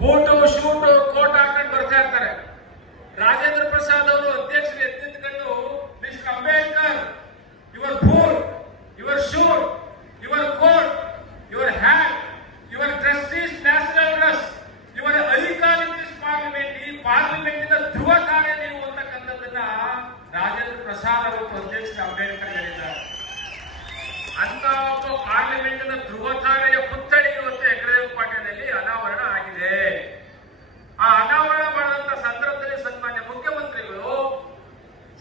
Boot shoot coat ಹಾಕೊಂಡು ಬರ್ತಾ ಇರ್ತಾರೆ. ರಾಜೇಂದ್ರ ಪ್ರಸಾದ್ ಅವರು ಅಧ್ಯಕ್ಷರು ಎತ್ತಿದ್ಕೊಂಡು mister Ambedkar, your boot, your suit, your coat, your hat, your dress is national dress, your icon in this parliament, ಈ ಪಾರ್ಲಿಮೆಂಟಿನ ಧ್ರುವ ತಾರೆ ನೀವು ಅಂತಕ್ಕಂಥದ್ದನ್ನ ರಾಜೇಂದ್ರ ಪ್ರಸಾದ್ ಅವರು ಅಧ್ಯಕ್ಷರು ಅಂಬೇಡ್ಕರ್ ಹೇಳಿದ್ದಾರೆ. ಅಂತ ಒಬ್ಬ ಪಾರ್ಲಿಮೆಂಟಿನ ಧ್ರುವ ತಾರೆಯ ಪುತ್ಥಳಿ ಇವತ್ತು ಹೆಗ್ಗಡದೇವ ಪಾಟ್ಯದಲ್ಲಿ ಅನಾವರಣ ಆಗಿದೆ. ಆ ಅನಾವರಣ ಮಾಡಿದಂತ ಸಂದರ್ಭದಲ್ಲಿ ಸನ್ಮಾನ್ಯ ಮುಖ್ಯಮಂತ್ರಿಗಳು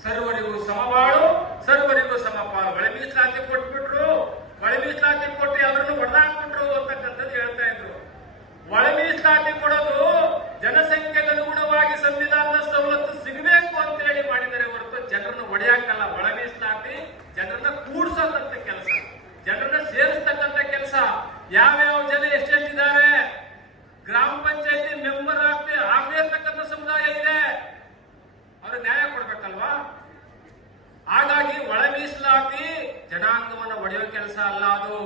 ಸರ್ವರಿಗೂ ಸಮಬಾಳು, ಸರ್ವರಿಗೂ ಸಮಪಾಲು, ಒಳ ಮೀಸಲಾತಿ ಕೊಟ್ಬಿಟ್ರು, ಒಳ ಮೀಸಲಾತಿ ಕೊಟ್ಟು ಅವರನ್ನು ಹೊಡೆದಾಕ್ಬಿಟ್ರು ಅಂತಕ್ಕಂಥದ್ದು ಹೇಳ್ತಾ ಇದ್ರು. ಒಳ ಮೀಸಲಾತಿ ಕೊಡೋದು ಜನಸಂಖ್ಯೆಗೆ ಅನುಗುಣವಾಗಿ ಸಂವಿಧಾನದ ಸವಲತ್ತು ಸಿಗಬೇಕು ಅಂತ ಹೇಳಿ ಮಾಡಿದರೆ ಹೊರತು ಜನರನ್ನು ಹೊಡೆಯಾಕಲ್ಲ. ಒಳ ಮೀಸಲಾತಿ ಜನರನ್ನ ಕೂಡ್ಸೋದಂತ ಕೆಲಸ, ಜನರನ್ನ ಸೇರಿಸ್ತಕ್ಕಂಥ ಕೆಲಸ. ಯಾವ್ಯಾವ ಜನ ಎಷ್ಟೆಷ್ಟಿದ್ದಾರೆ, ಗ್ರಾಮ ಪಂಚಾಯತಿ ಮೆಂಬರ್ ಆಗದೇ ಇರ್ತಕ್ಕಂಥ ಸಮುದಾಯ ಇದೆ, ಅವ್ರಿಗೆ ನ್ಯಾಯ ಕೊಡ್ಬೇಕಲ್ವಾ? ಹಾಗಾಗಿ ಒಳ ಮೀಸಲಾತಿ ಜನಾಂಗವನ್ನು ಒಡೆಯೋ ಕೆಲಸ ಅಲ್ಲ, ಅದು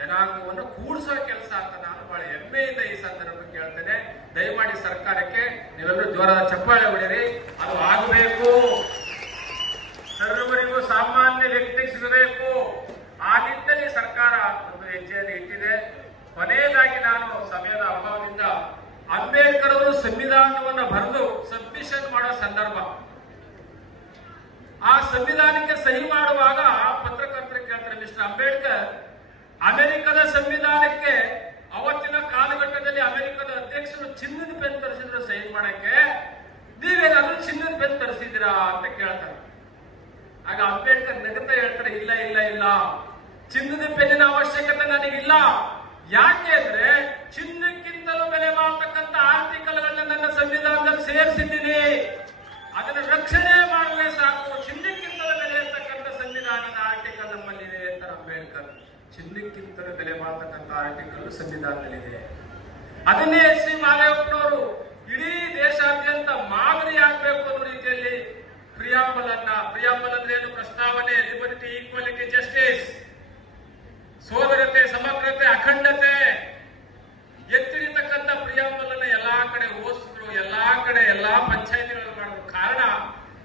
ಜನಾಂಗವನ್ನು ಕೂಡಿಸೋ ಕೆಲಸ ಅಂತ ನಾನು ಬಹಳ ಹೆಮ್ಮೆಯಿಂದ ಈ ಸಂದರ್ಭ ಕೇಳ್ತೇನೆ. ದಯಮಾಡಿ ಸರ್ಕಾರಕ್ಕೆ ನೀವೆಲ್ಲರೂ ಜೋರಾದ ಚಪ್ಪಾಳೆ ಹೊಡೆಯಿರಿ. ಅದು ಆಗಬೇಕು, ಸರ್ವರಿಗೂ ಸಾಮಾನ್ಯ ವ್ಯಕ್ತಿಗೆ ಸಿಗಬೇಕು. ಆ ನಿಟ್ಟಿನಲ್ಲಿ ಸರ್ಕಾರ ಒಂದು ಹೆಜ್ಜೆಯನ್ನು ಇಟ್ಟಿದೆ. ಕೊನೆಯದಾಗಿ ನಾನು ಸಮಯದ ಅಭಾವದಿಂದ ಅಂಬೇಡ್ಕರ್ ಅವರು ಸಂವಿಧಾನವನ್ನು ಬರೆದು ಸಬ್ಮಿಷನ್ ಮಾಡೋ ಸಂದರ್ಭ, ಆ ಸಂವಿಧಾನಕ್ಕೆ ಸಹಿ ಮಾಡುವಾಗ ಪತ್ರಕರ್ತರು ಕೇಳ್ತಾರೆ, ಮಿಸ್ಟರ್ ಅಂಬೇಡ್ಕರ್, ಅಮೆರಿಕದ ಸಂವಿಧಾನಕ್ಕೆ ಅವತ್ತಿನ ಕಾಲಘಟ್ಟದಲ್ಲಿ ಅಮೆರಿಕದ ಅಧ್ಯಕ್ಷರು ಚಿನ್ನದ ಪೆನ್ ತರಿಸಿದ್ರು ಸಹಿ ಮಾಡಕ್ಕೆ, ನೀವೇನಾದ್ರೂ ಚಿನ್ನದ ಪೆನ್ ತರಿಸಿದ್ದೀರಾ ಅಂತ ಕೇಳ್ತಾರೆ. ಆಗ ಅಂಬೇಡ್ಕರ್ ನಗುತ್ತಾ ಹೇಳ್ತಾರೆ, ಇಲ್ಲ ಇಲ್ಲ ಇಲ್ಲ, ಚಿನ್ನದ ಪೆನ್ನಿನ ಅವಶ್ಯಕತೆ ನನಗಿಲ್ಲ. ಯಾಕೆ ಅಂದ್ರೆ ಚಿನ್ನಕ್ಕಿಂತಲೂ ಬೆಲೆ ಮಾಡತಕ್ಕಂಥ ಆರ್ಟಿಕಲ್ಗಳನ್ನ ನನ್ನ ಸಂವಿಧಾನದಲ್ಲಿ ಸೇರಿಸಿದ್ದೀನಿ, ಅದನ್ನು ರಕ್ಷಣೆ ಮಾಡಲೇ ಸಾಕು. ಚಿನ್ನಕ್ಕಿಂತಲೂ ಬೆಲೆ ಇರ್ತಕ್ಕಂಥ ಸಂವಿಧಾನದ ಆರ್ಟಿಕಲ್ ನಮ್ಮಲ್ಲಿದೆ ಅಂತಾರೆ ಅಂಬೇಡ್ಕರ್. ಚಿನ್ನಕ್ಕಿಂತಲೂ ಬೆಲೆ ಮಾಡತಕ್ಕಂಥ ಆರ್ಟಿಕಲ್ ಸಂವಿಧಾನದಲ್ಲಿದೆ. ಅದನ್ನೇ ಶ್ರೀ ಮಾದೇವಪ್ಪನವರು ಇಡೀ ದೇಶಾದ್ಯಂತ ಮಾದರಿ ಆಗ್ಬೇಕು ಅನ್ನೋ ರೀತಿಯಲ್ಲಿ ಪ್ರಿಯಾಂಬಲ್ ಅಂದ್ರೆ ಏನು? ಪ್ರಸ್ತಾವನೆ, ಲಿಬರ್ಟಿ, ಈಕ್ವಾಲಿಟಿ, ಜಸ್ಟಿಸ್, ಸೋದರತೆ, ಸಮಗ್ರತೆ, ಅಖಂಡತೆ ಎತ್ತಿರತಕ್ಕಂಥ ಪ್ರಿಯಾಂಬಲ್ ಅನ್ನ ಎಲ್ಲಾ ಕಡೆ ಓದಿಸಿದ್ರು, ಎಲ್ಲಾ ಕಡೆ ಎಲ್ಲಾ ಪಂಚಾಯತಿಗಳು ಮಾಡಿದ್ರು. ಕಾರಣ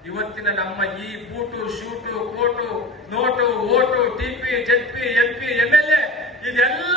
ಇವತ್ತಿನ ನಮ್ಮ ಈ boot suit coat note vote TP ZP MP MLA ಇದೆಲ್ಲ